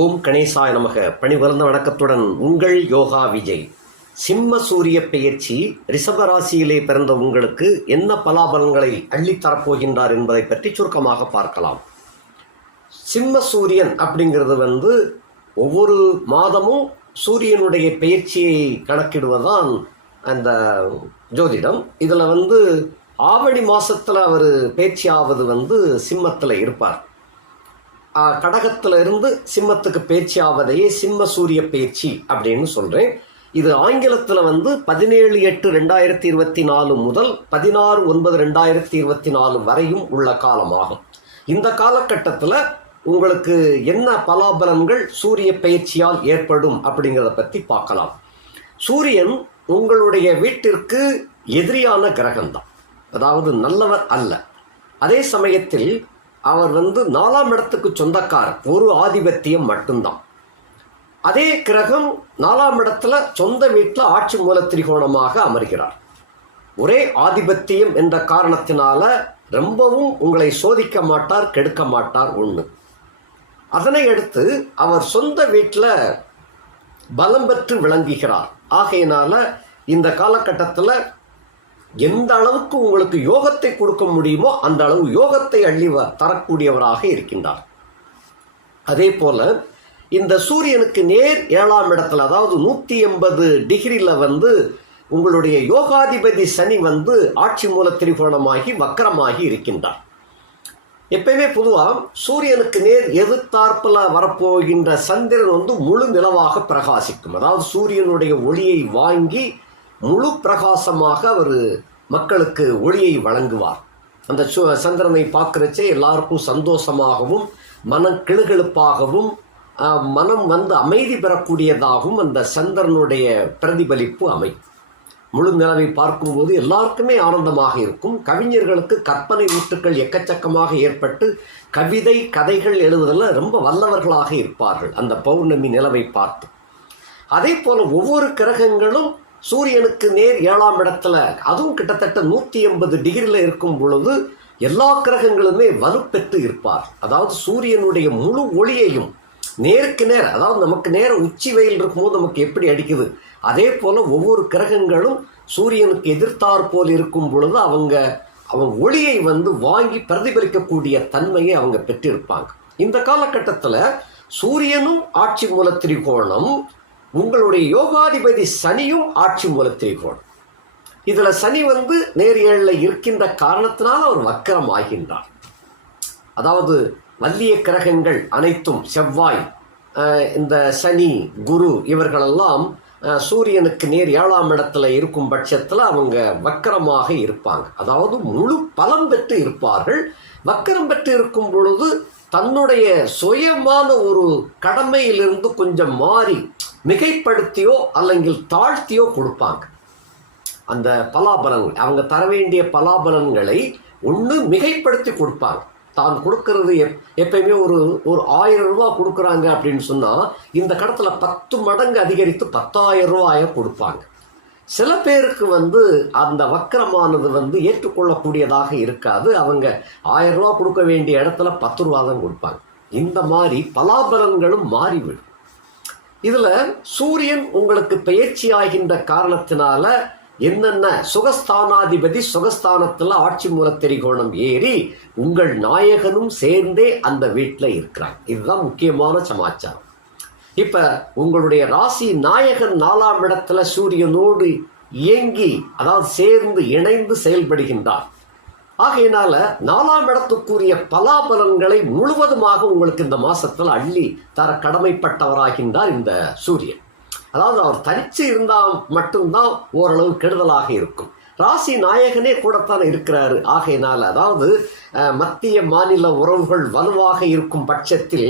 ஓம் கணேசாய நமக. பணிவருந்த வணக்கத்துடன் உங்கள் யோகா விஜய். சிம்ம சூரிய பெயர்ச்சி ரிஷபராசியிலே பிறந்த உங்களுக்கு என்ன பலாபலன்களை அள்ளித்தரப்போகின்றார் என்பதை பற்றி சுருக்கமாக பார்க்கலாம். சிம்ம சூரியன் அப்படிங்கிறது ஒவ்வொரு மாதமும் சூரியனுடைய பெயர்ச்சியை கணக்கிடுவதுதான் அந்த ஜோதிடம். இதில் ஆவணி மாதத்தில் அவர் பெயர்ச்சி ஆவது சிம்மத்தில் இருப்பார். கடகத்தில் இருந்து சிம்மத்துக்கு பயிற்சி ஆவதையே சிம்ம சூரிய பயிற்சி அப்படின்னு சொல்கிறேன். இது ஆங்கிலத்தில் 17/8/2024 முதல் 16/9/2024 வரையும் உள்ள காலமாகும். இந்த காலகட்டத்தில் உங்களுக்கு என்ன பலாபலன்கள் சூரிய பயிற்சியால் ஏற்படும் அப்படிங்கிறத பற்றி பார்க்கலாம். சூரியன் உங்களுடைய வீட்டிற்கு எதிரியான கிரகம்தான், அதாவது நல்லவர் அல்ல. அதே சமயத்தில் அவர் 4ஆம் இடத்துக்கு சொந்தக்காரர், ஒரு ஆதிபத்தியம் மட்டும்தான். அதே கிரகம் 4ஆம் இடத்துல சொந்த வீட்டில் ஆட்சி மூல திரிகோணமாக அமர்கிறார். ஒரே ஆதிபத்தியம் என்ற காரணத்தினால ரொம்பவும் உங்களை சோதிக்க மாட்டார், கெடுக்க மாட்டார். ஒன்று. அதனை அடுத்து அவர் சொந்த வீட்டில் பலம் பெற்று விளங்குகிறார். ஆகையினால இந்த காலகட்டத்தில் எந்த அளவுக்கு உங்களுக்கு யோகத்தை கொடுக்க முடியுமோ அந்த அளவு யோகத்தை அள்ளி தரக்கூடியவராக இருக்கின்றார். அதே போல இந்த சூரியனுக்கு நேர் 7ஆம் இடத்துல, அதாவது 180 டிகிரியில் உங்களுடைய யோகாதிபதி சனி ஆட்சி மூல திரிகோணமாகி வக்கரமாகி இருக்கின்றார். எப்பயுமே பொதுவாக சூரியனுக்கு நேர் எதிர்த்தார்ப்பில் வரப்போகின்ற சந்திரன் முழு நிலவாக பிரகாசிக்கும். அதாவது சூரியனுடைய ஒளியை வாங்கி முழு பிரகாசமாக அவர் மக்களுக்கு ஒளியை வழங்குவார். அந்த சந்திரனை பார்க்குறச்சே எல்லாருக்கும் சந்தோஷமாகவும் மனம் கிளுகிழுப்பாகவும் மனம் அமைதி பெறக்கூடியதாகவும் அந்த சந்திரனுடைய பிரதிபலிப்பு அமையும். முழு நிலவை பார்க்கும்போது எல்லாருக்குமே ஆனந்தமாக இருக்கும். கவிஞர்களுக்கு கற்பனை ஊட்டுக்கள் எக்கச்சக்கமாக ஏற்பட்டு கவிதை கதைகள் எழுதுவதில் ரொம்ப வல்லவர்களாக இருப்பார்கள் அந்த பௌர்ணமி நிலவை பார்த்து. அதே போல் ஒவ்வொரு கிரகங்களும் சூரியனுக்கு நேர் 7ஆம் இடத்துல, அதுவும் கிட்டத்தட்ட 180 டிகிரியில் இருக்கும் பொழுது எல்லா கிரகங்களுமே வலுப்பெற்று இருப்பார். அதாவது சூரியனுடைய முழு ஒளியையும் நேருக்கு நேர், அதாவது நமக்கு நேர உச்சி வெயில் இருக்கும்போது நமக்கு எப்படி அடிக்குது, அதே போல் ஒவ்வொரு கிரகங்களும் சூரியனுக்கு எதிர்த்தாற் போல் இருக்கும் பொழுது அவங்க ஒளியை வாங்கி பிரதிபலிக்கக்கூடிய தன்மையை அவங்க பெற்றிருப்பாங்க. இந்த காலகட்டத்தில் சூரியனும் ஆட்சி மூல திரிகோணம், உங்களுடைய யோகாதிபதி சனியும் ஆட்சி மூல திரிகோணம். இதில் சனி நேர் 7ல் இருக்கின்ற காரணத்தினால் அவர் வக்கரம் ஆகின்றார். அதாவது வல்லிய கிரகங்கள் அனைத்தும் செவ்வாய், இந்த சனி, குரு இவர்களெல்லாம் சூரியனுக்கு நேர் 7ஆம் இடத்துல இருக்கும் பட்சத்தில் அவங்க வக்கரமாக இருப்பாங்க. அதாவது முழு பலம் பெற்று இருப்பார்கள். வக்கரம் பெற்று இருக்கும் பொழுது தன்னுடைய சுயமான ஒரு கடமையிலிருந்து கொஞ்சம் மாறி மிகைப்படுத்தியோ அல்லங்கில் தாழ்த்தியோ கொடுப்பாங்க. அந்த பலாபலன்கள், அவங்க தர வேண்டிய பலாபலன்களை ஒன்று மிகைப்படுத்தி கொடுப்பாங்க. தான் கொடுக்கறது எப்பயுமே ஒரு 1000 ரூபா கொடுக்குறாங்க அப்படின்னு சொன்னால் இந்த கடத்தில் 10 மடங்கு அதிகரித்து 10,000 ரூபாயை கொடுப்பாங்க. சில பேருக்கு அந்த வக்கரமானது ஏற்றுக்கொள்ளக்கூடியதாக இருக்காது. அவங்க 1000 ரூபா கொடுக்க வேண்டிய இடத்துல 10 ரூபா தான் கொடுப்பாங்க. இந்த மாதிரி பலாபலன்களும் மாறிவிடும். இதில் சூரியன் உங்களுக்கு பெயர்ச்சி ஆகின்ற காரணத்தினால என்னென்ன சுகஸ்தானாதிபதி சுகஸ்தானத்தில் ஆட்சி மூல திரிகோணம் ஏறி உங்கள் நாயகனும் சேர்ந்தே அந்த வீட்டில் இருக்கிறாங்க. இதுதான் முக்கியமான சமாச்சாரம். இப்போ உங்களுடைய ராசி நாயகன் 4ஆம் இடத்துல சூரியனோடு இயங்கி, அதாவது சேர்ந்து இணைந்து செயல்படுகின்றார். ஆகையினால 4ஆம் இடத்துக்குரிய பலாபலன்களை முழுவதுமாக உங்களுக்கு இந்த மாசத்தில் அள்ளி தர கடமைப்பட்டவராகின்றார் இந்த சூரியன். அதாவது அவர் தனிச்சு இருந்தால் மட்டும்தான் ஓரளவு கெடுதலாக இருக்கும். ராசி நாயகனே கூடத்தான் இருக்கிறாரு. ஆகையினால அதாவது மத்திய மாநில உறவுகள் வலுவாக இருக்கும் பட்சத்தில்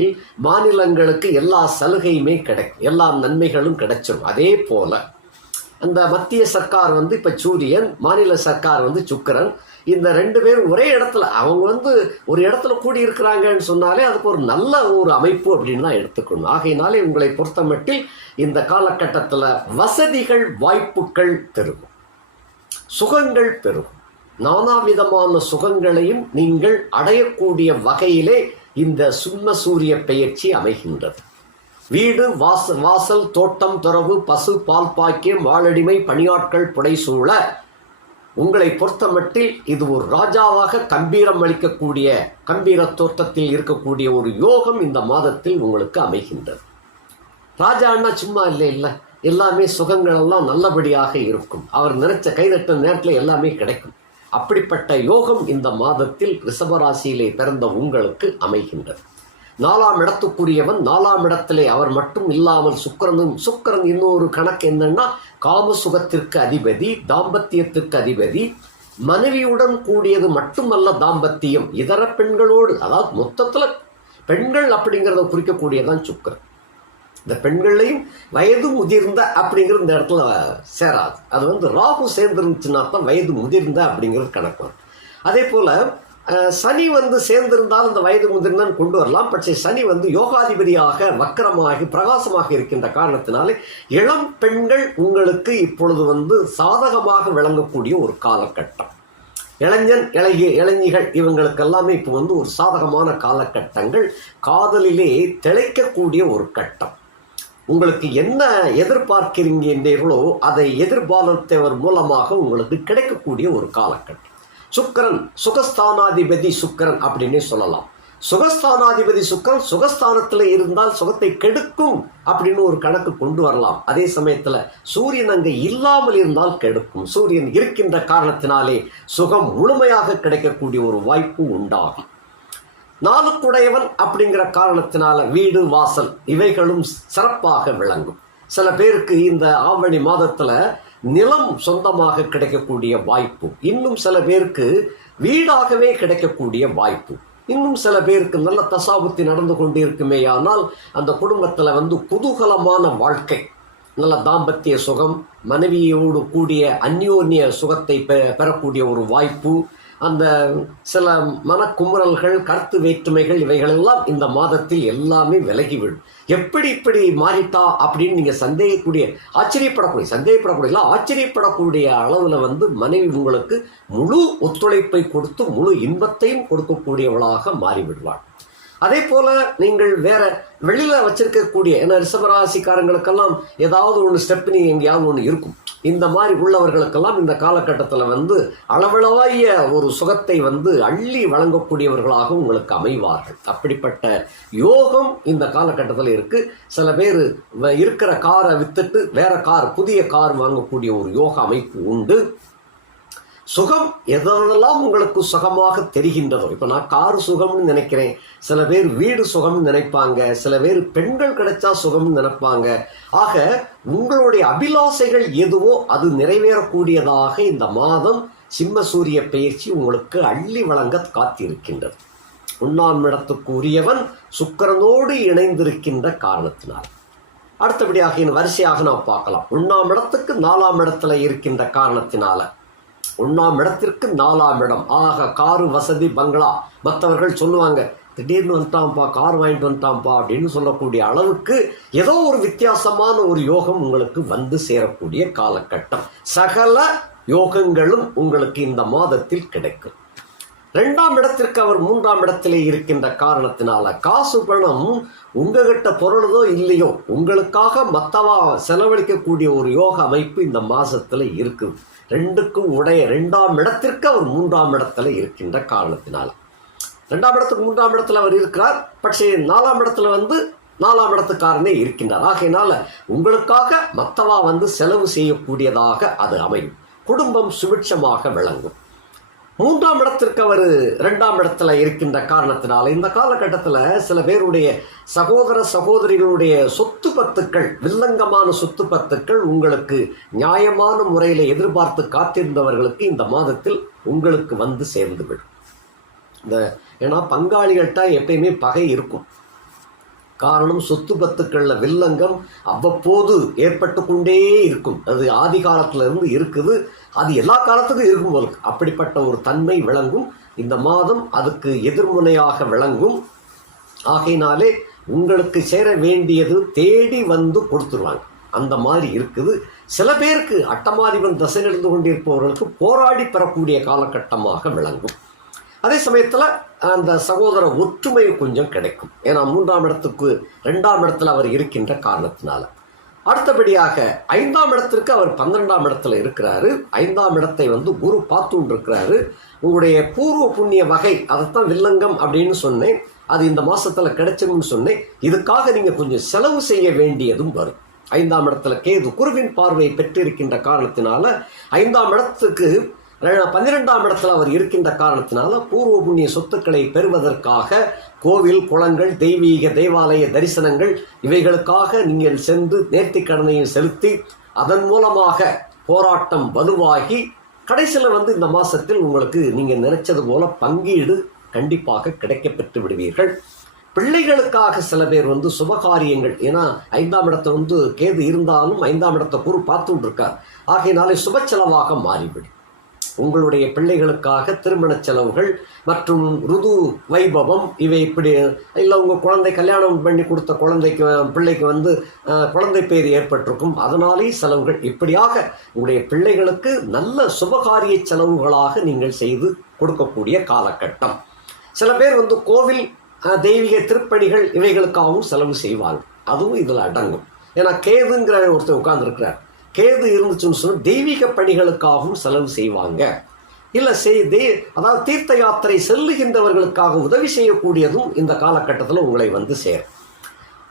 மாநிலங்களுக்கு எல்லா சலுகையுமே கிடைக்கும், எல்லா நன்மைகளும் கிடைச்சிடும். அதே போல அந்த மத்திய சர்க்கார் இப்போ சூரியன், மாநில சர்க்கார் சுக்கிரன், இந்த 2 பேரும் ஒரே இடத்துல அவங்க ஒரு இடத்துல கூடி இருக்கிறாங்கன்னு சொன்னாலே அதுக்கு ஒரு நல்ல ஒரு அமைப்பு அப்படின்னு தான் எடுத்துக்கணும். ஆகையினாலே உங்களை பொறுத்த மட்டில் இந்த காலகட்டத்தில் வசதிகள் வாய்ப்புகள் பெருகும், சுகங்கள் பெருகும். நானாவிதமான சுகங்களையும் நீங்கள் அடையக்கூடிய வகையிலே இந்த சிம்ம சூரிய பெயர்ச்சி அமைகின்றது. வீடு வாசல் தோட்டம் துறவு பசு பால் பாக்கியம் வாழடிமை பணியாட்கள் புடைசூழ உங்களை பொறுத்தமட்டில் இது ஒரு ராஜாவாக கம்பீரம் அளிக்கக்கூடிய கம்பீர தோற்றத்தில் இருக்கக்கூடிய ஒரு யோகம் இந்த மாதத்தில் உங்களுக்கு அமைகின்றது. ராஜான்னா சும்மா இல்லை, எல்லாமே சுகங்கள் எல்லாம் நல்லபடியாக இருக்கும். அவர் நினைச்ச கைதட்ட நேரத்தில் எல்லாமே கிடைக்கும். அப்படிப்பட்ட யோகம் இந்த மாதத்தில் ரிஷபராசியிலே பிறந்த உங்களுக்கு அமைகின்றது. 4ஆம் இடத்துக்குரியவன் 4ஆம் இடத்திலே அவர் மட்டும் இல்லாமல் சுக்கிரன் இன்னொரு கணக்கு என்னன்னா காம சுகத்திற்கு அதிபதி, தாம்பத்தியத்திற்கு அதிபதி. மனைவியுடன் கூடியது மட்டுமல்ல தாம்பத்தியம், இதர பெண்களோடு, அதாவது மொத்தத்தில் பெண்கள் அப்படிங்கிறத குறிக்கக்கூடியதான் சுக்கிரன். இந்த பெண்களையும் வயது முதிர்ந்த அப்படிங்கிற இந்த இடத்துல சேராது. அது ராகு சேர்ந்துருந்துச்சுன்னா தான் வயது முதிர்ந்த அப்படிங்கிறது கணக்கு. அதே போல் சனி சேர்ந்திருந்தால் இந்த வயது முதிர்ந்தான் கொண்டு வரலாம். பட்சே சனி யோகாதிபதியாக வக்கரமாகி பிரகாசமாக இருக்கின்ற காரணத்தினாலே இளம் பெண்கள் உங்களுக்கு இப்பொழுது சாதகமாக விளங்கக்கூடிய ஒரு காலகட்டம். இளைஞிகள் இவங்களுக்கு எல்லாமே இப்போ ஒரு சாதகமான காலகட்டங்கள். காதலிலே திளைக்கக்கூடிய ஒரு கட்டம். உங்களுக்கு என்ன எதிர்பார்க்கிறீர்களோ அதை எதிர்பார்த்தவர் மூலமாக உங்களுக்கு கிடைக்கக்கூடிய ஒரு காலகட்டம். சுக்கிரன் சுகஸ்தானாதிபதி சுக்கிரன் அப்படின்னே சொல்லலாம். சுகஸ்தானாதிபதி சுக்கிரன் சுகஸ்தானத்தில் இருந்தால் சுகத்தை கெடுக்கும் அப்படின்னு ஒரு கணக்கு கொண்டு வரலாம். அதே சமயத்தில் சூரியன் அங்கே இல்லாமல் இருந்தால் கெடுக்கும். சூரியன் இருக்கின்ற காரணத்தினாலே சுகம் முழுமையாக கிடைக்கக்கூடிய ஒரு வாய்ப்பு உண்டாகும். 4க்குடையவன் அப்படிங்கிற காரணத்தினால வீடு வாசல் இவைகளும் சிறப்பாக விளங்கும். சில பேருக்கு இந்த ஆவணி மாதத்தில் நிலம் சொந்தமாக கிடைக்கக்கூடிய வாய்ப்பு, இன்னும் சில பேருக்கு வீடாகவே கிடைக்கக்கூடிய வாய்ப்பு, இன்னும் சில பேருக்கு நல்ல தசாபுத்தி நடந்து கொண்டிருக்குமே. ஆனால் அந்த குடும்பத்தில் குதூகலமான வாழ்க்கை, நல்ல தாம்பத்திய சுகம், மனைவியோடு கூடிய அந்யோன்ய சுகத்தை பெறக்கூடிய ஒரு வாய்ப்பு, அந்த சில மனக்குமுறல்கள் கருத்து வேற்றுமைகள் இவைகளெல்லாம் இந்த மாதத்தில் எல்லாமே விலகிவிடும். இப்படி மாறிட்டா அப்படின்னு நீங்கள் ஆச்சரியப்படக்கூடிய அளவில் மனைவி உங்களுக்கு முழு ஒத்துழைப்பை கொடுத்து முழு இன்பத்தையும் கொடுக்கக்கூடியவளாக மாறிவிடுவாள். அதே போல நீங்கள் வேற வெளியில வச்சிருக்கக்கூடிய, ஏன்னா ரிஷபராசிக்காரங்களுக்கெல்லாம் ஏதாவது ஒன்று ஸ்டெப்னி எங்கேயாவது ஒன்று இருக்கும். இந்த மாதிரி உள்ளவர்களுக்கெல்லாம் இந்த காலகட்டத்தில் அளவளவாய ஒரு சுகத்தை அள்ளி வழங்கக்கூடியவர்களாக உங்களுக்கு அமைவார்கள். அப்படிப்பட்ட யோகம் இந்த காலகட்டத்தில் இருக்கு. சில பேர் இருக்கிற காரை வித்துட்டு வேற புதிய கார் வாங்கக்கூடிய ஒரு யோக அமைப்பு உண்டு. சுகம் எதெல்லாம் உங்களுக்கு சுகமாக தெரிகின்றதோ, இப்போ நான் கார் சுகம்னு நினைக்கிறேன், சில பேர் வீடு சுகம்னு நினைப்பாங்க, சில பேர் பெண்கள் கிடைச்சா சுகம்னு நினைப்பாங்க. ஆக உங்களுடைய அபிலாசைகள் எதுவோ அது நிறைவேறக்கூடியதாக இந்த மாதம் சிம்ம சூரிய பயிற்சி உங்களுக்கு அள்ளி வழங்க காத்திருக்கின்றது. 1ஆம் இடத்துக்கு உரியவன் சுக்கிரனோடு இணைந்திருக்கின்ற காரணத்தினால். அடுத்தபடியாக வரிசையாக நாம் பார்க்கலாம். 1ஆம் இடத்துக்கு 4ஆம் இடத்துல இருக்கின்ற காரணத்தினால 1ஆம் இடத்திற்கு 4ஆம் இடம். ஆக காரு வசதி பங்களா, மற்றவர்கள் சொல்லுவாங்க திடீர்னு வந்துட்டான்ப்பா, கார் வாங்கிட்டு வந்துட்டான்ப்பா அப்படின்னு சொல்லக்கூடிய அளவுக்கு ஏதோ ஒரு வித்தியாசமான ஒரு யோகம் உங்களுக்கு சேரக்கூடிய காலகட்டம். சகல யோகங்களும் உங்களுக்கு இந்த மாதத்தில் கிடைக்கும். 2ஆம் இடத்திற்கு அவர் 3ஆம் இடத்திலே இருக்கின்ற காரணத்தினால காசு பணம் உங்ககிட்ட பொருளதோ இல்லையோ உங்களுக்காக மற்றவா செலவழிக்கக்கூடிய ஒரு யோக அமைப்பு இந்த மாசத்துல இருக்குது. 2க்கும் உடைய 2ஆம் இடத்திற்கு அவர் 3ஆம் இடத்துல இருக்கின்ற காரணத்தினால 2ஆம் இடத்துக்கு 3ஆம் இடத்துல அவர் இருக்கிறார். பட்சே 4ஆம் இடத்துல 4ஆம் இடத்துக்காரனே இருக்கின்றார். ஆகையினால உங்களுக்காக மற்றவா செலவு செய்யக்கூடியதாக அது அமையும். குடும்பம் சுபிட்சமாக விளங்கும். 3ஆம் இடத்திற்கு அவர் 2ஆம் இடத்துல இருக்கின்ற காரணத்தினால இந்த காலகட்டத்தில் சில பேருடைய சகோதர சகோதரிகளுடைய சொத்து பத்துக்கள், வில்லங்கமான சொத்து பத்துக்கள் உங்களுக்கு நியாயமான முறையில் எதிர்பார்த்து காத்திருந்தவர்களுக்கு இந்த மாதத்தில் உங்களுக்கு சேர்ந்துவிடும். ஏன்னா பங்காளிகள்கிட்ட எப்பயுமே பகை இருக்கும். காரணம் சொத்து பத்துக்களில் வில்லங்கம் அவ்வப்போது ஏற்பட்டு கொண்டே இருக்கும். அது ஆதி காலத்திலிருந்து இருக்குது, அது எல்லா காலத்துக்கும் இருக்கும் போது அப்படிப்பட்ட ஒரு தன்மை விளங்கும். இந்த மாதம் அதுக்கு எதிர்முனையாக விளங்கும். ஆகையினாலே உங்களுக்கு சேர வேண்டியது தேடி கொடுத்துருவாங்க. அந்த மாதிரி இருக்குது. சில பேருக்கு அட்டமாதிபன் தசை நடந்து கொண்டிருப்பவர்களுக்கு போராடி பெறக்கூடிய காலகட்டமாக விளங்கும். அதே சமயத்தில் அந்த சகோதர ஒற்றுமை கொஞ்சம் கிடைக்கும். ஏன்னா 3ஆம் இடத்துக்கு 2ஆம் இடத்துல அவர் இருக்கின்ற காரணத்தினால. அடுத்தபடியாக 5ஆம் இடத்திற்கு அவர் 12ஆம் இடத்துல இருக்கிறாரு. 5ஆம் இடத்தை குரு பார்த்துட்டு இருக்கிறாரு. உங்களுடைய பூர்வ புண்ணிய வகை, அதைத்தான் வில்லங்கம் அப்படின்னு சொன்னேன், அது இந்த மாசத்துல கிடைச்சிரும்னு சொன்னேன். இதுக்காக நீங்க கொஞ்சம் செலவு செய்ய வேண்டியதும் வரும். 5ஆம் இடத்துல கேது குருவின் பார்வையை பெற்றிருக்கின்ற காரணத்தினால 5ஆம் இடத்துக்கு 12ஆம் இடத்துல அவர் இருக்கின்ற காரணத்தினால பூர்வ புண்ணிய சொத்துக்களை பெறுவதற்காக கோவில் குளங்கள் தெய்வீக தேவாலய தரிசனங்கள் இவைகளுக்காக நீங்கள் சென்று நேர்த்திக்கடனையும் செலுத்தி அதன் மூலமாக போராட்டம் வலுவாகி கடைசியில் இந்த மாசத்தில் உங்களுக்கு நீங்க நினைச்சது போல பங்கீடு கண்டிப்பாக கிடைக்க பெற்று விடுவீர்கள். பிள்ளைகளுக்காக சில பேர் சுபகாரியங்கள், ஏன்னா 5ஆம் இடத்தை கேது இருந்தாலும் 5ஆம் இடத்தை குரு பார்த்துட்டு இருக்கார், ஆகையினாலே சுப செலவாக மாறிவிடும். உங்களுடைய பிள்ளைகளுக்காக திருமண செலவுகள் மற்றும் ருது வைபவம் இவை இப்படி இல்லை, உங்கள் குழந்தை கல்யாணம் பண்ணி கொடுத்த பிள்ளைக்கு குழந்தை பேர் ஏற்பட்டிருக்கும், அதனாலே செலவுகள், இப்படியாக உங்களுடைய பிள்ளைகளுக்கு நல்ல சுபகாரிய செலவுகளாக நீங்கள் செய்து கொடுக்கக்கூடிய காலகட்டம். சில பேர் கோவில் தெய்வீக திருப்பணிகள் இவைகளுக்காகவும் செலவு செய்வாங்க, அதுவும் இதில் அடங்கும். ஏன்னா கேதுங்கிற ஒருத்தர் உட்கார்ந்துருக்கிறார், கேது இருந்துச்சுன்னு சொன்னால் தெய்வீக பணிகளுக்காகவும் செலவு செய்வாங்க. இல்லை அதாவது தீர்த்த யாத்திரை செல்லுகின்றவர்களுக்காக உதவி செய்யக்கூடியதும் இந்த காலகட்டத்தில் உங்களை சேரும்.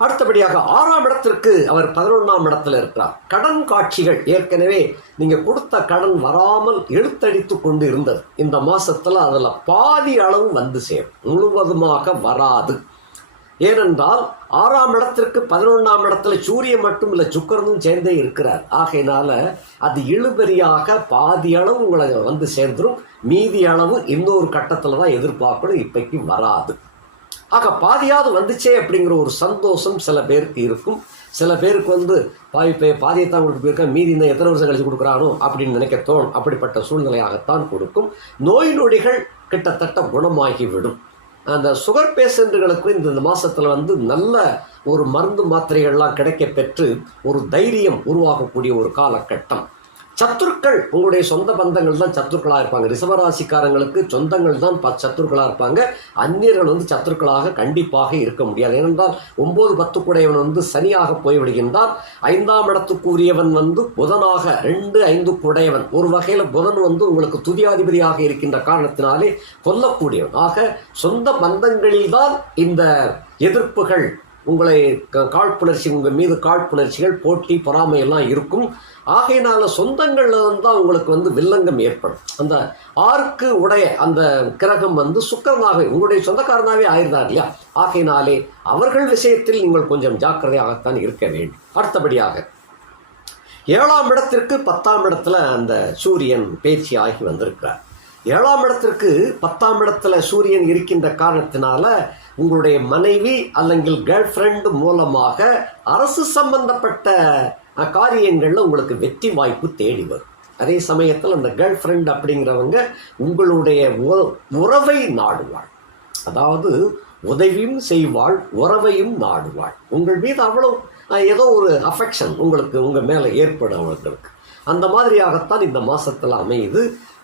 அடுத்தபடியாக 6ஆம் இடத்திற்கு அவர் 11ஆம் இடத்துல இருக்கிறார். கடன் காட்சிகள், ஏற்கனவே நீங்கள் கொடுத்த கடன் வராமல் இழுத்தடித்து கொண்டு இருந்தது, இந்த மாசத்துல அதில் பாதி அளவு சேரும், முழுவதுமாக வராது. ஏனென்றால் 6ஆம் இடத்திற்கு 11ஆம் இடத்துல சூரியன் மட்டும் இல்லை சுக்கிரனும் சேர்ந்தே இருக்கிறார். ஆகையினால அது இழுபறியாக பாதி அளவு உங்களை சேர்ந்துடும், மீதி அளவு இன்னொரு கட்டத்தில் தான் எதிர்பார்க்கணும், இப்பைக்கு வராது. ஆக பாதியாவது வந்துச்சே அப்படிங்கிற ஒரு சந்தோஷம் சில பேருக்கு இருக்கும். சில பேருக்கு பாதியத்தான் கொடுத்து போயிருக்கேன், மீதி இன்னும் எத்தனை வருஷம் கழிச்சு கொடுக்குறானோ அப்படின்னு நினைக்க தோணும். அப்படிப்பட்ட சூழ்நிலையாகத்தான் கொடுக்கும். நோய் நொடிகள் கிட்டத்தட்ட குணமாகிவிடும். அந்த சுகர் பேஷண்ட்டுகளுக்கு இந்த மாதத்தில் நல்ல ஒரு மருந்து மாத்திரைகள்லாம் கிடைக்க பெற்று ஒரு தைரியம் உருவாகக்கூடிய ஒரு காலகட்டம். சத்துருக்கள், உங்களுடைய சொந்த பந்தங்கள் தான் சத்துருக்களாக இருப்பாங்க. ரிஷபராசிக்காரங்களுக்கு சொந்தங்கள் தான் சத்துருக்களாக இருப்பாங்க. அந்நியர்கள் சத்துருக்களாக கண்டிப்பாக இருக்க முடியாது. ஏனென்றால் 9, 10 கூடையவன் சனியாக போய்விடுகின்றான். 5ஆம் இடத்துக்குரியவன் புதனாக 2, 5 கூடையவன். ஒரு வகையில் புதன் உங்களுக்கு துதியாதிபதியாக இருக்கின்ற காரணத்தினாலே கொல்லக்கூடியவன். ஆக சொந்த பந்தங்களில்தான் இந்த எதிர்ப்புகள், உங்களை காழ்ப்புணர்ச்சி, உங்கள் மீது காழ்ப்புணர்ச்சிகள், போட்டி, பொறாமையெல்லாம் இருக்கும். ஆகையினால சொந்தங்கள்ல தான் உங்களுக்கு வில்லங்கம் ஏற்படும். அந்த 6க்கு உடைய அந்த கிரகம் சுக்கிரனாக உங்களுடைய சொந்தக்காரனாகவே ஆயிருந்தார் இல்லையா? ஆகையினாலே அவர்கள் விஷயத்தில் நீங்கள் கொஞ்சம் ஜாக்கிரதையாகத்தான் இருக்க வேண்டும். அடுத்தபடியாக 7ஆம் இடத்திற்கு 10ஆம் இடத்துல அந்த சூரியன் பேச்சு ஆகி வந்திருக்கிறார். 7ஆம் இடத்திற்கு 10ஆம் இடத்துல சூரியன் இருக்கின்ற காரணத்தினால உங்களுடைய மனைவி அல்லங்கில் கேர்ள் ஃப்ரெண்ட் மூலமாக அரசு சம்பந்தப்பட்ட காரியங்களில் உங்களுக்கு வெற்றி வாய்ப்பு தேடி வரும். அதே சமயத்தில் அந்த கேர்ள் ஃப்ரெண்ட் அப்படிங்கிறவங்க உங்களுடைய உறவை நாடுவாள், அதாவது உதவியும் செய்வாள், உறவையும் நாடுவாள். உங்கள் மீது அவ்வளோ ஏதோ ஒரு அஃபெக்ஷன் உங்களுக்கு உங்கள் மேலே ஏற்படும் அவர்களுக்கு. அந்த மாதிரியாகத்தான் இந்த மாதத்தில் அமையுது.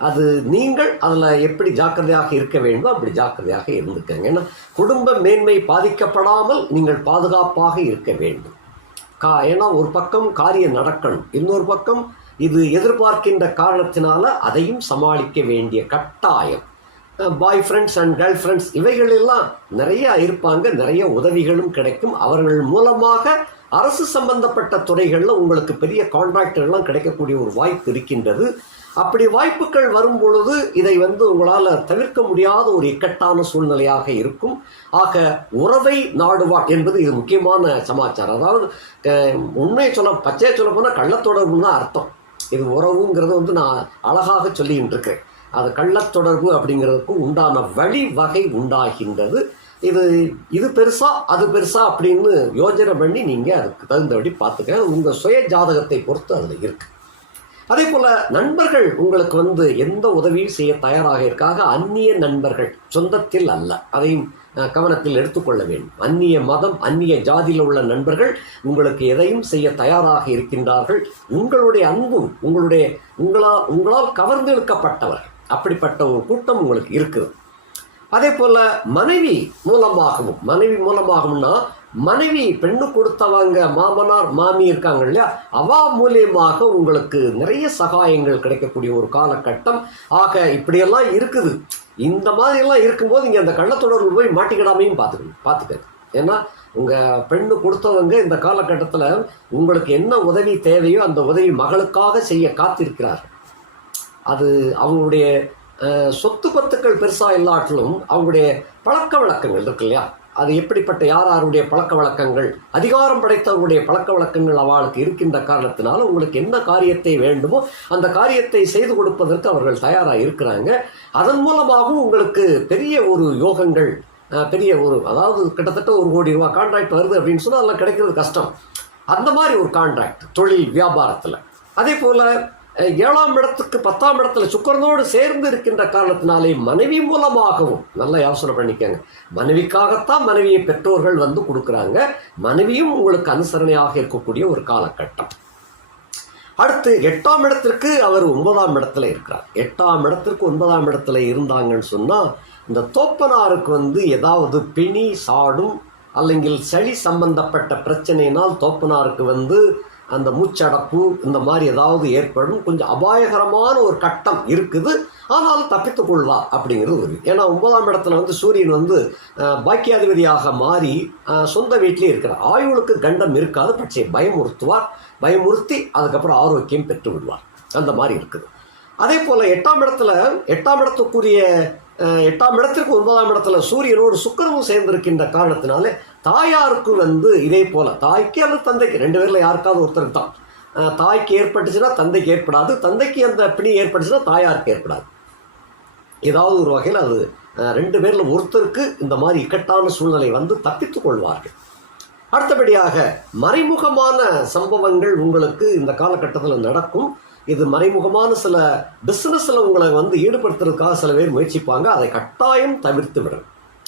அது நீங்கள் அதில் எப்படி ஜாக்கிரதையாக இருக்க வேண்டும் அப்படி ஜாக்கிரதையாக இருந்துக்கங்க. ஏன்னா குடும்ப மேன்மை பாதிக்கப்படாமல் நீங்கள் பாதுகாப்பாக இருக்க வேண்டும். ஏன்னா ஒரு பக்கம் காரியம் நடக்கணும், இன்னொரு பக்கம் இது எதிர்பார்க்கின்ற காரணத்தினால அதையும் சமாளிக்க வேண்டிய கட்டாயம். Bye friends and girl friends இவைகளெல்லாம் நிறைய இருப்பாங்க, நிறைய உதவிகளும் கிடைக்கும். அவர்கள் மூலமாக அரசு சம்பந்தப்பட்ட துறைகளில் உங்களுக்கு பெரிய கான்ட்ராக்டர்லாம் கிடைக்கக்கூடிய ஒரு வாய்ப்பு இருக்கின்றது. அப்படி வாய்ப்புகள் வரும் பொழுது இதை உங்களால் தவிர்க்க முடியாத ஒரு இக்கட்டான சூழ்நிலையாக இருக்கும். ஆக உறவை நாடுவாள் என்பது இது முக்கியமான சமாச்சாரம். அதாவது உண்மையை பச்சையை சொல்ல போனால் கள்ளத்தொடர்புன்னு தான் அர்த்தம். இது உறவுங்கிறது நான் அழகாக சொல்லிக்கிட்டு இருக்கேன். அது கள்ளத்தொடர்பு அப்படிங்கிறதுக்கு உண்டான வகை உண்டாகின்றது. இது பெருசா அது பெருசா அப்படின்னு யோஜனை பண்ணி நீங்கள் அதுக்கு தகுந்தபடி பார்த்துக்க. உங்கள் சுய ஜாதகத்தை பொறுத்து அதில் இருக்குது. அதே போல் நண்பர்கள் உங்களுக்கு எந்த உதவியும் செய்ய தயாராக இருக்காங்க. அந்நிய நண்பர்கள், சொந்தத்தில் அல்ல, அதையும் கவனத்தில் எடுத்துக்கொள்ள வேண்டும். அந்நிய மதம், அந்நிய ஜாதியில் உள்ள நண்பர்கள் உங்களுக்கு எதையும் செய்ய தயாராக இருக்கின்றார்கள். உங்களுடைய அன்பும் உங்களால் கவர்ந்து இழுக்கப்பட்டவர், அப்படிப்பட்ட ஒரு கூட்டம் உங்களுக்கு இருக்குது. அதே போல் மனைவி மூலமாகும்னா மனைவி பெண்ணு கொடுத்தவங்க மாமனார் மாமி இருக்காங்க இல்லையா, அவா மூலியமாக உங்களுக்கு நிறைய சகாயங்கள் கிடைக்கக்கூடிய ஒரு காலகட்டம். ஆக இப்படியெல்லாம் இருக்குது. இந்த மாதிரியெல்லாம் இருக்கும்போது இங்கே அந்த கள்ளத்தொடர்பு போய் மாட்டிக்கிடாமையும் பார்த்துக்கங்க. ஏன்னா உங்கள் பெண்ணு கொடுத்தவங்க இந்த காலகட்டத்தில் உங்களுக்கு என்ன உதவி தேவையோ அந்த உதவி மகளுக்காக செய்ய காத்திருக்கிறார். அது அவங்களுடைய சொத்து பத்துக்கள் பெருசாக இல்லாட்டிலும் அவங்களுடைய பழக்க வழக்கங்கள் இருக்கு இல்லையா, அது எப்படிப்பட்ட யாருடைய பழக்க வழக்கங்கள், அதிகாரம் படைத்தவர்களுடைய பழக்க வழக்கங்கள் அவளுக்கு இருக்கின்ற காரணத்தினால உங்களுக்கு என்ன காரியத்தை வேண்டுமோ அந்த காரியத்தை செய்து கொடுப்பதற்கு அவர்கள் தயாராக இருக்கிறாங்க. அதன் மூலமாகவும் உங்களுக்கு பெரிய ஒரு யோகங்கள், பெரிய ஒரு, அதாவது கிட்டத்தட்ட 1 கோடி ரூபா கான்ட்ராக்ட் வருது அப்படின்னு சொன்னால் அதெல்லாம் கிடைக்கிறது கஷ்டம். அந்த மாதிரி ஒரு கான்ட்ராக்ட் தொழில் வியாபாரத்தில். அதே போல் 7ஆம் இடத்துக்கு 10ஆம் இடத்துல சுக்கிரனோடு சேர்ந்து இருக்கின்ற காரணத்தினாலே மனைவி மூலமாகவும், நல்லா யோசனை பண்ணிக்கங்க, மனைவிக்காகத்தான் மனைவியை பெற்றோர்கள் வந்து கொடுக்குறாங்க. மனைவியும் உங்களுக்கு அனுசரணையாக இருக்கக்கூடிய ஒரு காலகட்டம். அடுத்து 8ஆம் இடத்திற்கு அவர் 9ஆம் இடத்துல இருக்கிறார். 8ஆம் இடத்திற்கு 9ஆம் இடத்துல இருந்தாங்கன்னு சொன்னால் இந்த தோப்பனாருக்கு வந்து ஏதாவது பிணி சாடும் அல்லங்கில் சளி சம்பந்தப்பட்ட பிரச்சனையினால் தோப்பனாருக்கு வந்து அந்த மூச்சடப்பு இந்த மாதிரி ஏதாவது ஏற்படும். கொஞ்சம் அபாயகரமான ஒரு கட்டம் இருக்குது. ஆனாலும் தப்பித்துக் கொள்வார் அப்படிங்கிறது ஒரு. ஏன்னா 9ஆம் இடத்துல வந்து சூரியன் வந்து பாக்கியாதிபதியாக மாறி சொந்த வீட்டிலே இருக்கிறார். ஆயுளுக்கு கண்டம் இருக்காது, பட்சே பயமுறுத்தி அதுக்கப்புறம் ஆரோக்கியம் பெற்று விடுவார். அந்த மாதிரி இருக்குது. அதே போல் 8ஆம் இடத்துக்குரிய 8ஆம் இடத்திற்கு 9ஆம் இடத்துல சூரியனோடு சுக்கிரனும் சேர்ந்திருக்கின்ற காரணத்தினால தாயாருக்கு வந்து இதே போல, தாய்க்கு அல்லது தந்தைக்கு 2 பேரில் யாருக்காவது ஒருத்தருக்கு தான் தாய்க்கு ஏற்பட்டுச்சுன்னா தந்தைக்கு ஏற்படாது, தந்தைக்கு அந்த பிணி ஏற்பட்டுச்சுன்னா தாயாருக்கு ஏற்படாது. ஏதாவது ஒரு வகையில் அது 2 பேரில் ஒருத்தருக்கு இந்த மாதிரி இக்கட்டான சூழ்நிலை வந்து தப்பித்துக் கொள்வார்கள். அடுத்தபடியாக மறைமுகமான சம்பவங்கள் உங்களுக்கு இந்த காலகட்டத்தில் நடக்கும். இது மறைமுகமான சில பிஸ்னஸில் உங்களை வந்து ஈடுபடுத்துறதுக்காக சில பேர் முயற்சிப்பாங்க. அதை கட்டாயம் தவிர்த்து விடணும்.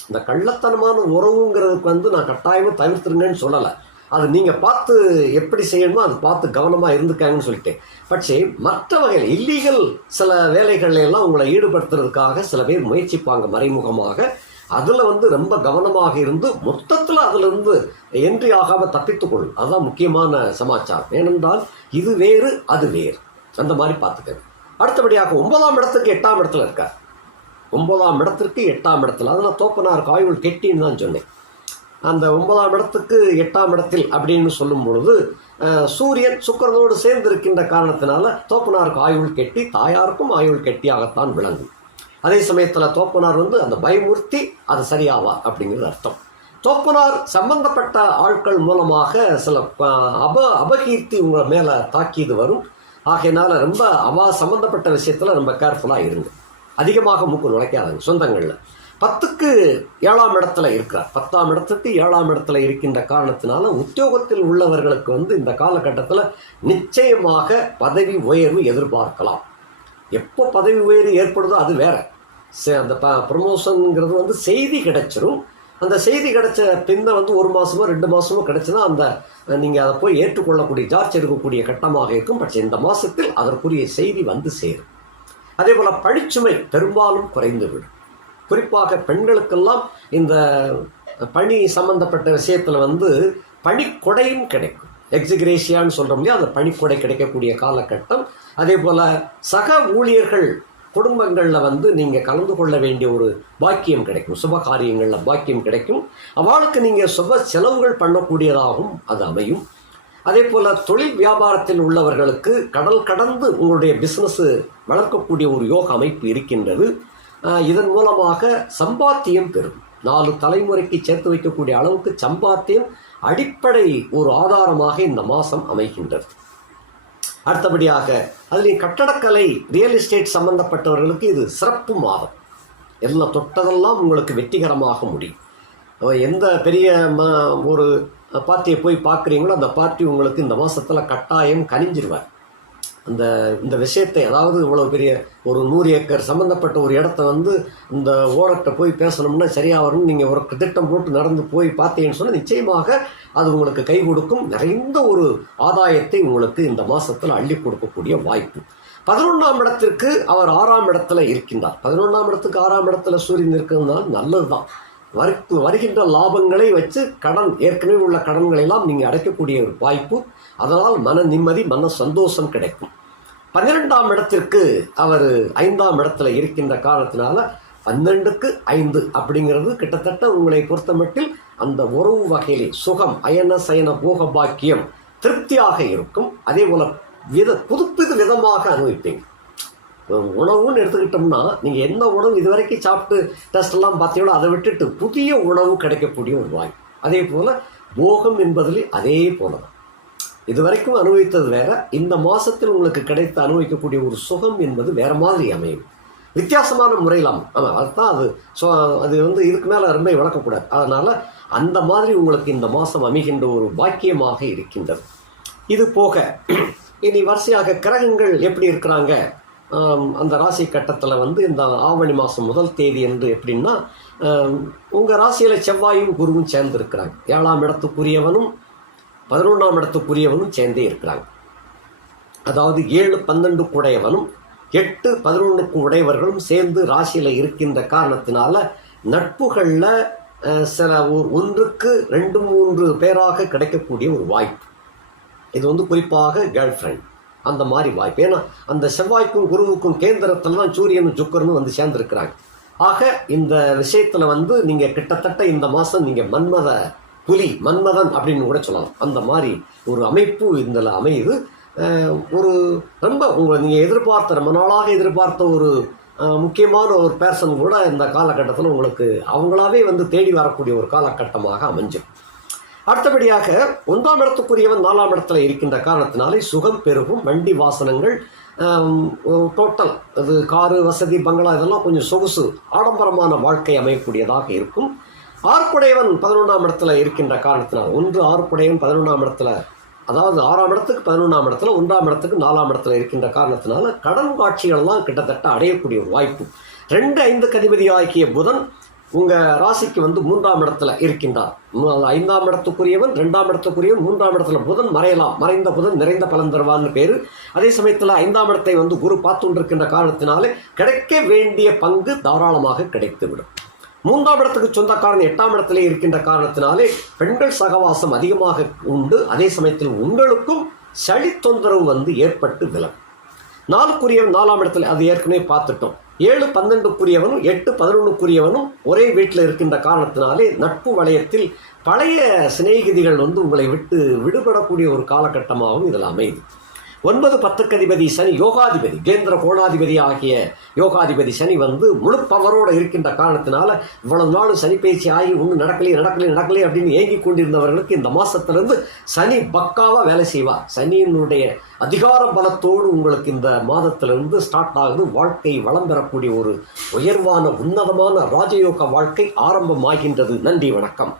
இந்த கள்ளத்தனமான உறவுங்கிறதுக்கு வந்து நான் கட்டாயமாக தவிர்த்துருங்கன்னு சொல்லலை. அது நீங்கள் பார்த்து எப்படி செய்யணுமோ அது பார்த்து கவனமாக இருந்துக்காங்கன்னு சொல்லிட்டேன். பட்சே மற்ற வகையில் இல்லீகல் சில வேலைகளெல்லாம் உங்களை ஈடுபடுத்துறதுக்காக சில பேர் முயற்சிப்பாங்க மறைமுகமாக. அதில் வந்து ரொம்ப கவனமாக இருந்து மொத்தத்தில் அதிலிருந்து என்ட்ரி ஆகாமல் தப்பித்துக்கொள்ளும். அதுதான் முக்கியமான சமாச்சாரம். ஏனென்றால் இது வேறு அது வேறு, அந்த மாதிரி பார்த்துக்கங்க. அடுத்தபடியாக 9ஆம் இடத்துக்கு 8ஆம் இடத்துல இருக்கார். 9ஆம் இடத்திற்கு 8ஆம் இடத்துல, அதனால் தோப்பனார் ஆயுள் கெட்டின்னு தான் சொன்னேன். அந்த 9ஆம் இடத்துக்கு 8ஆம் இடத்தில் அப்படின்னு சொல்லும் பொழுது சூரியன் சுக்கிரனோடு சேர்ந்து இருக்கின்ற காரணத்தினால தோப்பனாருக்கு ஆயுள் கெட்டி, தாயாருக்கும் ஆயுள் கெட்டியாகத்தான் விளங்கும். அதே சமயத்தில் தோப்பனார் வந்து அந்த பயமுறுத்தி அது சரியாவார் அப்படிங்கிறது அர்த்தம். தோப்பனார் சம்பந்தப்பட்ட ஆட்கள் மூலமாக சில அபகீர்த்தி உங்களை மேலே தாக்கியது வரும். ஆகையினால ரொம்ப சம்பந்தப்பட்ட விஷயத்தில் ரொம்ப கேர்ஃபுல்லாக இருங்க. அதிகமாக மூக்கு நுழைக்காதாங்க சொந்தங்களில். 10க்கு 7ஆம் இடத்துல இருக்கிறார். 10ஆம் இடத்துக்கு 7ஆம் இடத்துல இருக்கின்ற காரணத்தினால உத்தியோகத்தில் உள்ளவர்களுக்கு வந்து இந்த காலகட்டத்தில் நிச்சயமாக பதவி உயர்வு எதிர்பார்க்கலாம். எப்போ பதவி உயர்வு ஏற்படுதோ அது வேற. அந்த ப்ரமோஷனுங்கிறது வந்து செய்தி கிடைச்சிரும். அந்த செய்தி கிடைச்ச பின்ன வந்து 1 மாதமோ 2 மாதமோ கிடைச்சுன்னா அந்த நீங்கள் அதை போய் ஏற்றுக்கொள்ளக்கூடிய ஜார்ஜ் எடுக்கக்கூடிய கட்டமாக இருக்கும். பட்சம் இந்த மாதத்தில் அதற்குரிய செய்தி வந்து சேரும். அதே போல் பணிச்சுமை பெரும்பாலும் குறைந்துவிடும். குறிப்பாக பெண்களுக்கெல்லாம் இந்த பணி சம்பந்தப்பட்ட விஷயத்தில் வந்து பணிக்கொடையும் கிடைக்கும். எக்ஸிகிரேஷியான்னு சொல்கிறோம் இல்லையா, அந்த பணிக்கொடை கிடைக்கக்கூடிய காலகட்டம். அதே போல் சக ஊழியர்கள் குடும்பங்களில் வந்து நீங்கள் கலந்து கொள்ள வேண்டிய ஒரு பாக்கியம் கிடைக்கும். சுப காரியங்களில் பாக்கியம் கிடைக்கும். அவளுக்கு நீங்கள் சுப செலவுகள் பண்ணக்கூடியதாகவும் அது அமையும். அதே போல் தொழில் வியாபாரத்தில் உள்ளவர்களுக்கு கடல் கடந்து உங்களுடைய பிஸ்னஸ் வளர்க்கக்கூடிய ஒரு யோக அமைப்பு இருக்கின்றது. இதன் மூலமாக சம்பாத்தியம் பெறும். 4 தலைமுறைக்கு சேர்த்து வைக்கக்கூடிய அளவுக்கு சம்பாத்தியம் அடிப்படை ஒரு ஆதாரமாக இந்த மாதம் அமைகின்றது. அடுத்தபடியாக அதில் கட்டடக்கலை ரியல் எஸ்டேட் சம்பந்தப்பட்டவர்களுக்கு இது சிறப்பு மாதம். எல்லாம் தொட்டதெல்லாம் உங்களுக்கு வெற்றிகரமாக முடியும். எந்த பெரிய ஒரு பார்ட்டியை போய் பார்க்குறீங்களோ அந்த பார்ட்டி உங்களுக்கு இந்த மாதத்தில் கட்டாயம் கனிஞ்சிருவார். இந்த விஷயத்தை, அதாவது இவ்வளோ பெரிய ஒரு 100 ஏக்கர் சம்மந்தப்பட்ட ஒரு இடத்த வந்து இந்த ஓரத்தை போய் பேசணும்னா சரியாக வரும்னு நீங்கள் ஒரு திட்டம் போட்டு நடந்து போய் பார்த்தீங்கன்னு சொன்னால் நிச்சயமாக அது உங்களுக்கு கை கொடுக்கும். நிறைந்த ஒரு ஆதாயத்தை உங்களுக்கு இந்த மாதத்தில் அள்ளி கொடுக்கக்கூடிய வாய்ப்பு. 11ஆம் இடத்திற்கு அவர் 6ஆம் இடத்துல இருக்கின்றார். 11ஆம் இடத்துக்கு 6ஆம் இடத்துல சூரியன் இருக்கிறதுனால நல்லதுதான். வருகின்ற லாபங்களை வச்சு ஏற்கனவே உள்ள கடன்களை எல்லாம் நீங்கள் அடைக்கக்கூடிய ஒரு வாய்ப்பு. அதனால் மன நிம்மதி, மன சந்தோஷம் கிடைக்கும். 12ஆம் இடத்திற்கு அவர் 5ஆம் இடத்துல இருக்கின்ற காரணத்தினால 12க்கு 5 அப்படிங்கிறது கிட்டத்தட்ட உங்களை பொறுத்த மட்டில் அந்த உறவு வகையிலே சுகம், அயன சயன போக பாக்கியம் திருப்தியாக இருக்கும். அதே போல புதுப்பிது விதமாக அனுபவிப்பீங்க. உணவுன்னு எடுத்துக்கிட்டோம்னா நீங்கள் என்ன உணவு இதுவரைக்கும் சாப்பிட்டு டெஸ்ட் எல்லாம் பார்த்தீங்களோ அதை விட்டுட்டு புதிய உணவு கிடைக்கக்கூடிய ஒரு வாய்ப்பு. அதே போல் போகம் என்பதில் அதே போல தான். இதுவரைக்கும் அனுபவித்தது வேற, இந்த மாதத்தில் உங்களுக்கு கிடைத்து அனுபவிக்கக்கூடிய ஒரு சுகம் என்பது வேற மாதிரி அமையும், வித்தியாசமான முறையில் அமையும். அதுதான் அது இதுக்கு மேலே ரொம்ப விளக்கக்கூடாது. அதனால் அந்த மாதிரி உங்களுக்கு இந்த மாதம் அமைகின்ற ஒரு பாக்கியமாக இருக்கின்றது. இது போக இனி வரிசையாக கிரகங்கள் எப்படி இருக்கிறாங்க அந்த ராசி கட்டத்தில் இந்த ஆவணி மாதம் 1 தேதி என்று எப்படின்னா, உங்கள் ராசியில் செவ்வாயும் குருவும் சேர்ந்து இருக்கிறாங்க. 7ஆம் இடத்துக்குரியவனும் 11ஆம் இடத்துக்குரியவனும் சேர்ந்தே இருக்கிறாங்க. அதாவது 7, 12 உடையவனும் 8, 11க்கு உடையவர்களும் சேர்ந்து ராசியில் இருக்கின்ற காரணத்தினால நட்புகளில் சில ஒன்றுக்கு 2, 3 பேராக கிடைக்கக்கூடிய ஒரு வாய்ப்பு. இது குறிப்பாக கேர்ள் ஃப்ரெண்ட் அந்த மாதிரி வாய்ப்பு. ஏன்னா அந்த செவ்வாய்க்கும் குருவுக்கும் கேந்திரத்தில் தான் சூரியனும் சுக்கரனும் சேர்ந்துருக்கிறாங்க. ஆக இந்த விஷயத்தில் நீங்கள் கிட்டத்தட்ட இந்த மாதம் நீங்கள் மன்மதன் அப்படின்னு கூட சொல்லலாம். அந்த மாதிரி ஒரு அமைப்பு இதில் அமையுது. ஒரு ரொம்ப நீங்கள் ரொம்ப நாளாக எதிர்பார்த்த ஒரு முக்கியமான ஒரு பேர்சன் கூட இந்த காலகட்டத்தில் உங்களுக்கு அவங்களாவே தேடி வரக்கூடிய ஒரு காலகட்டமாக அமைஞ்சும். அடுத்தபடியாக 1ஆம் இடத்துக்குரியவன் 4ஆம் இடத்துல இருக்கின்ற காரணத்தினாலே சுகம் பெருகும். வண்டி வாசனங்கள் டோட்டல் அது காரு வசதி பங்களா இதெல்லாம் கொஞ்சம் சொகுசு ஆடம்பரமான வாழ்க்கை அமையக்கூடியதாக இருக்கும். 6 11ஆம் இடத்துல இருக்கின்ற காரணத்தினால் 1 6 11ஆம் இடத்துல, அதாவது 6ஆம் இடத்துக்கு 11ஆம் இடத்துல 1ஆம் இடத்துக்கு 4ஆம் இடத்துல இருக்கின்ற காரணத்தினால கடன் காட்சிகள்லாம் கிட்டத்தட்ட அடையக்கூடிய ஒரு வாய்ப்பு. 2 5 அதிபதி ஆகிய புதன் உங்கள் ராசிக்கு 3ஆம் இடத்துல இருக்கின்றார். 5ஆம் இடத்துக்குரியவன் 2ஆம் இடத்துக்குரியவன் 3ஆம் இடத்துல புதன் மறையலாம். மறைந்த புதன் நிறைந்த பலன் தருவான்னு பேர். அதே சமயத்தில் 5ஆம் இடத்தை குரு பார்த்து கொண்டிருக்கின்ற காரணத்தினாலே கிடைக்க வேண்டிய பங்கு தாராளமாக கிடைத்துவிடும். 3ஆம் இடத்துக்கு சொந்தக்காரன் 8ஆம் இடத்திலே இருக்கின்ற காரணத்தினாலே பெண்கள் சகவாசம் அதிகமாக உண்டு. அதே சமயத்தில் உங்களுக்கும் சளி தொந்தரவு ஏற்பட்டு விலகும். 4க்குரியவன் 4ஆம் இடத்துல அது ஏற்கனவே பார்த்துட்டோம். 7 12க்குரியவனும் 8 11க்குரியவனும் ஒரே வீட்டில் இருக்கின்ற காரணத்தினாலே நட்பு வளையத்தில் பழைய சிநேகிதிகள் உங்களை விட்டு விடுபடக்கூடிய ஒரு காலகட்டமாகவும் இதில் அமையுது. 9 10க்கு அதிபதி சனி யோகாதிபதி, கேந்திர கோணாதிபதி ஆகிய யோகாதிபதி சனி முழு பவரோடு இருக்கின்ற காரணத்தினால இவ்வளவு நாள் சனி பயிற்சி ஆகி ஒன்றும் நடக்கலையே அப்படின்னு ஏங்கி கொண்டிருந்தவர்களுக்கு இந்த மாதத்திலிருந்து சனி பக்காவாக வேலை செய்வார். சனியினுடைய அதிகார பலத்தோடு உங்களுக்கு இந்த மாதத்திலிருந்து ஸ்டார்ட் ஆகுது. வாழ்க்கை வளம் பெறக்கூடிய ஒரு உயர்வான உன்னதமான ராஜயோக வாழ்க்கை ஆரம்பமாகின்றது. நன்றி, வணக்கம்.